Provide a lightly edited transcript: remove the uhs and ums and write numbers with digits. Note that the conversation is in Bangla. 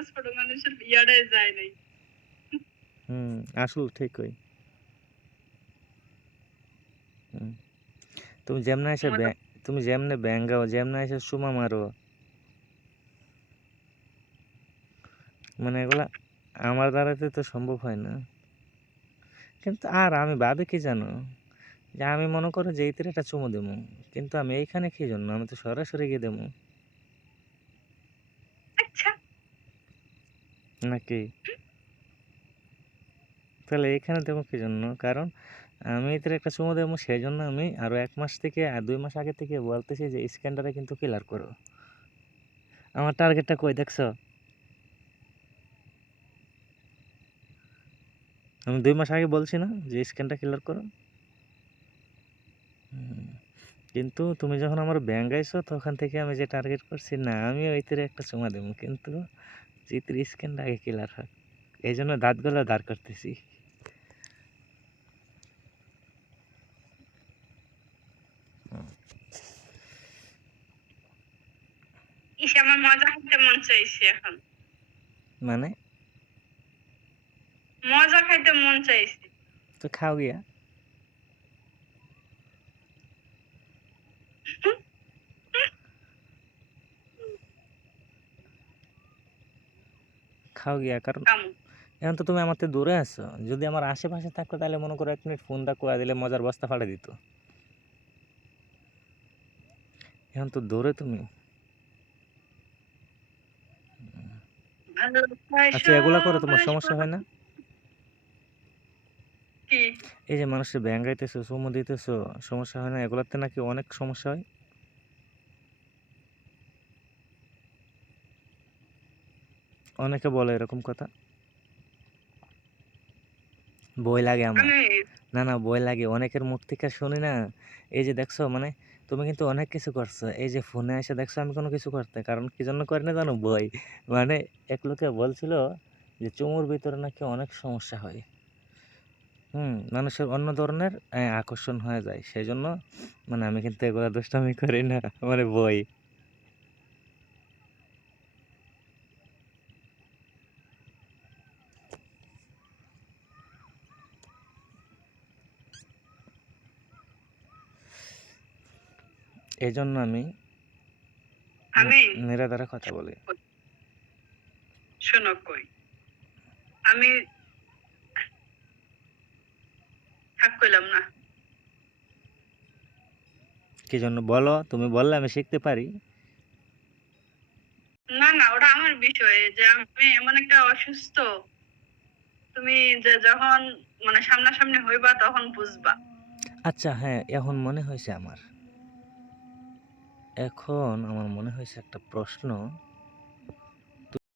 আমার ছোট মানুষের বিয়াটাই যায় নাই। আসলে ঠিকই। হুম। তুমি যেমনে এসে আমাদের তুমি যেমনে ব্যাঙ্গাও, যেমনে এসে সুমা মারো, মানে এগুলা আমার দ্বারাতে তো সম্ভব হয় না। কিন্তু আর আমি ভাবি কি জানো, যে আমি মনে করো যে এইতির একটা চুমু দেবো, কিন্তু আমি এইখানে কি জন্য, আমি তো সরাসরি গিয়ে দেবো আচ্ছা নাকি? তাহলে এইখানে দেবো কি জন্য? কারণ আমি এদের একটা চুমু দেবো, সেই জন্য আমি আরো 1 মাস থেকে আর 2 মাস আগে থেকে বলতেছি যে স্ক্যানটারে কিন্তু ক্লিয়ার করো। আমার টার্গেটটা কই দেখছো? আমি 2 মাস আগে বলছি না যে স্ক্যানটা ক্লিয়ার করো। কিন্তু তুমি যখন আমার ব্যাঙ্গাইছো তখন থেকে আমি যে টার্গেট করছি, না আমি ওইতিরে একটা চুমা দেবো, কিন্তু জিতের স্ক্যানটা আগে ক্লিয়ার হয়, এই জন্য দাঁতগুলো দাঁড় করতেছি। ইস আমার মজা খাইতে মন চাইছে এখন। মানে মজা খাইতে মন চাইছে। তো খাও গিয়া, খাও গিয়া, কারণ কামু। এখন তো তুমি আমার থেকে দূরে আছো। যদি আমার আশেপাশে থাকতো তাহলে মনে করো 1 মিনিট ফোনটা কোয়া দিলে মজার বস্তা ফাটে দিত। এখন তো দূরে তুমি। আচ্ছা, ভালোবাসা এগুলা করে তোমার বাসবো সমস্যা হয় না? কি? এই যে মানুষের ব্যাঙ্গাইতেছো, চুমু দিতেছো, সমস্যা হয় না? এগুলাতে নাকি অনেক সমস্যা হয়। অনেকে বলে এরকম কথা। বই লাগে আমার। আমি না না, বই লাগে, অনেকের মুখ থেকে শুনি না। এই যে দেখছো, মানে তুমি কিন্তু অনেক কিছু করছো, এই যে ফোনে এসে দেখছো আমি কোনো কিছু করতে, কারণ কি জন্য করি না জানো? বই। মানে এক লোকে বলছিল যে চুমুর ভিতরে নাকি অনেক সমস্যা হয়। মানুষের অন্য ধরনের আকর্ষণ হয়ে যায়, সেই জন্য মানে আমি কিন্তু এগুলো দুষ্টামি করি না, মানে বই। এই জন্য আমি আমি নিরাধারে কথা বলি। শোনো কই, আমি থাক কইলাম না। কি জন্য বলো, তুমি বললে আমি শিখতে পারি। না না ওটা আমার বিষয় যে আমি এমন একটা অসুস্থ, তুমি যে যখন মানে সামনাসামনি হইবা তখন বুঝবা। আচ্ছা হ্যাঁ, এখন মনে হয়েছে আমার, এখন আমার মনে হয়েছে একটা প্রশ্ন।